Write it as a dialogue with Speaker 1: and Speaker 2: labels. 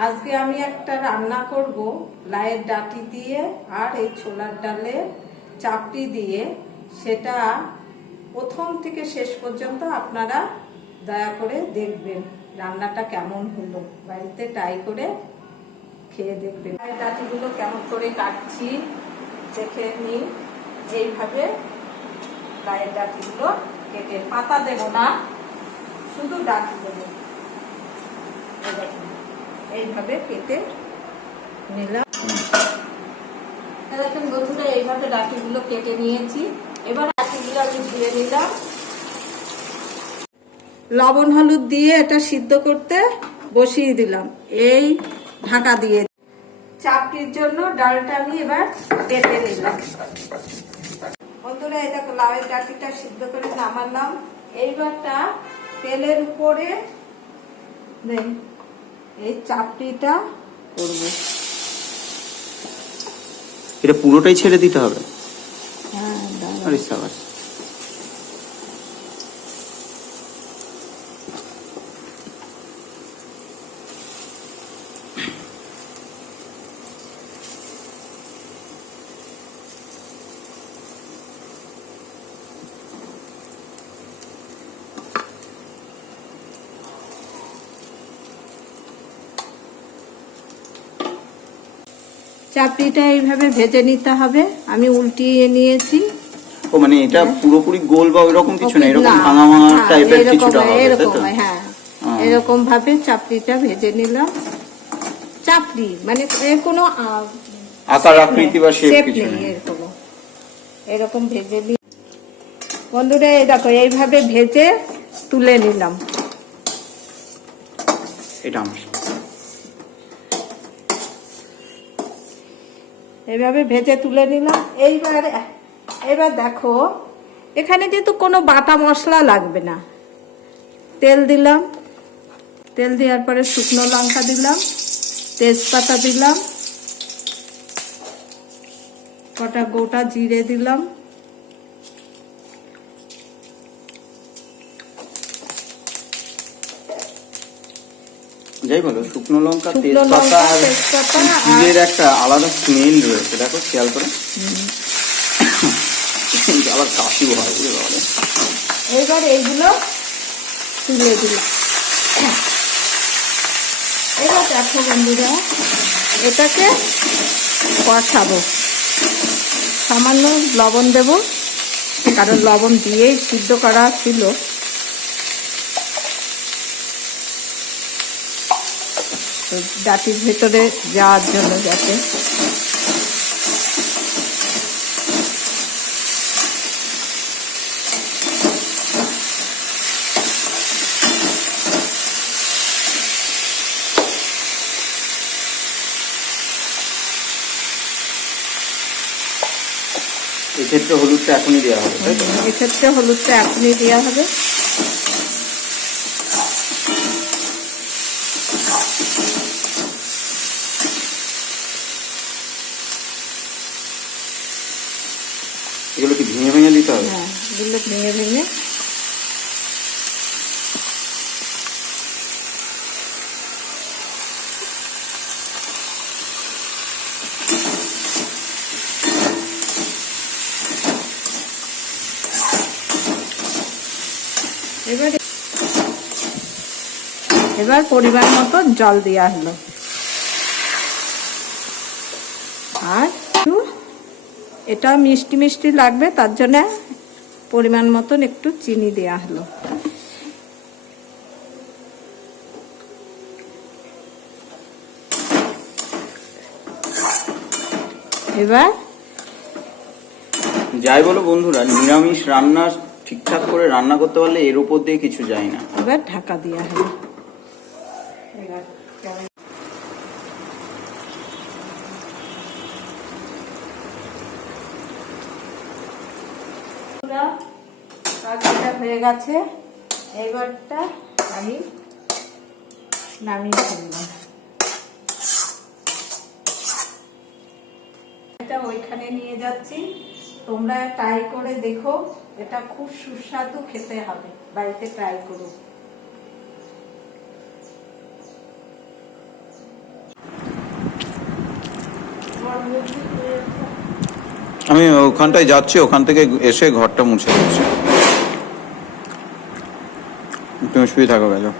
Speaker 1: আজকে আমি একটা রান্না করব লায়ের ডাটি দিয়ে আর এই ছোলার ডালে চাপটি দিয়ে। সেটা প্রথম থেকে শেষ পর্যন্ত আপনারা দয়া করে দেখবেন রান্নাটা কেমন হলো। বাড়িতে ট্রাই করে খেয়ে দেখবেন। লায়ের ডাটিগুলো কেমন করে কাটছি দেখে নিই। যেইভাবে লায়ের ডাটিগুলো কেটে পাতা দেবো না শুধু ডাটি দেবো। দেখুন, এইভাবে কেটে নিলাম। দেখুন বন্ধুরা এইভাবে ডাটিগুলো কেটে নিয়েছি। এবার ডাটিগুলো আমি ধুয়ে নিলাম। লবণ হলুদ দিয়ে এটা সিদ্ধ করতে বসিয়ে দিলাম। এই ঢাকা দিয়ে। চাপটির জন্য ডালটা আমি এবার পেতে নিলাম। বন্ধুরা এই দেখো লাউয়ের ডাটিটা সিদ্ধ করে নামালাম। এইবারটা তেলের উপরে দেন এই চাপটিটা করব।
Speaker 2: এটা পুরোটাই ছেড়ে দিতে হবে?
Speaker 1: হ্যাঁ।
Speaker 2: আরে সাবাস।
Speaker 1: চাপড়িটা এইভাবে ভেজে নিতে হবে। আমি উল্টিয়ে নিয়েছি।
Speaker 2: ও মানে এটা পুরোপুরি গোল বা ওইরকম কিছু না? এরকম ভাঙা ভাঙা
Speaker 1: হ্যাঁ,
Speaker 2: টাইপের কিছুটা হবে
Speaker 1: এরকম হ্যাঁ।
Speaker 2: হ্যাঁ।
Speaker 1: এরকম ভাবে চাপড়িটা ভেজে নিলাম। চাপড়ি মানে এর কোনো
Speaker 2: আকার আকৃতি বা শেপ কিছু
Speaker 1: নেই এরকম ভেজে নি বন্ধুরা এই দেখো এইভাবে ভেজে তুলে নিলাম।
Speaker 2: এটা আমার।
Speaker 1: এইভাবে ভেজে তুলে নিলাম। এইবার, এবার দেখো, এখানে যেহেতু কোনো বাটা মশলা লাগবে না। তেল দিলাম। তেল দেওয়ার পরে শুকনো লঙ্কা দিলাম। তেজপাতা দিলাম। কটা গোটা জিরে দিলাম।
Speaker 2: যাই বলো শুকনো লঙ্কা তেজপাতা আর জিরের একটা আলাদা স্মেল রয়েছে দেখো খেয়াল করে। আবার কাশি হয় বুঝতে পারলে
Speaker 1: এইবার এইগুলো তুলে দিলাম। এবার দেখো বন্ধুরা এটাকে কষাবো। সামান্য লবণ দেব কারণ লবণ দিয়েই সিদ্ধ করা ছিল। তো ডাটির ভেতরে যাওয়ার জন্য যাতে
Speaker 2: এক্ষেত্রে হলুদটা এখনই দেওয়া হবে
Speaker 1: এক্ষেত্রে হলুদটা এখনই দেওয়া হবে
Speaker 2: এগুলো কি ভেঙে ভেঙে দিতে
Speaker 1: এগুলো ভেঙে ভেঙে এবার এবার মতো জল দেওয়া হলো আর এটা মিষ্টি মিষ্টি লাগবে, তার জন্য পরিমাণ মতন একটু চিনি দেয়া হলো। এবার
Speaker 2: যাই বলো বন্ধুরা নিরামিষ রান্না ঠিকঠাক করে রান্না করতে পারলে এর উপর দিয়ে কিছু যায় না।
Speaker 1: এবার ঢাকা দেওয়া হলো এবার বন্ধুরা, হয়ে গেছে, এবারটা আমি নামিয়ে ফেললাম এটা ওইখানে নিয়ে যাচ্ছি। তোমরা ট্রাই করে দেখো, এটা খুব সুস্বাদু খেতে হবে। বাড়িতে ট্রাই করো।
Speaker 2: আমি ওখানটায় যাচ্ছি, ওখান থেকে এসে ঘরটা মুছে দিচ্ছি। তুমি শুয়ে থাকো গেছো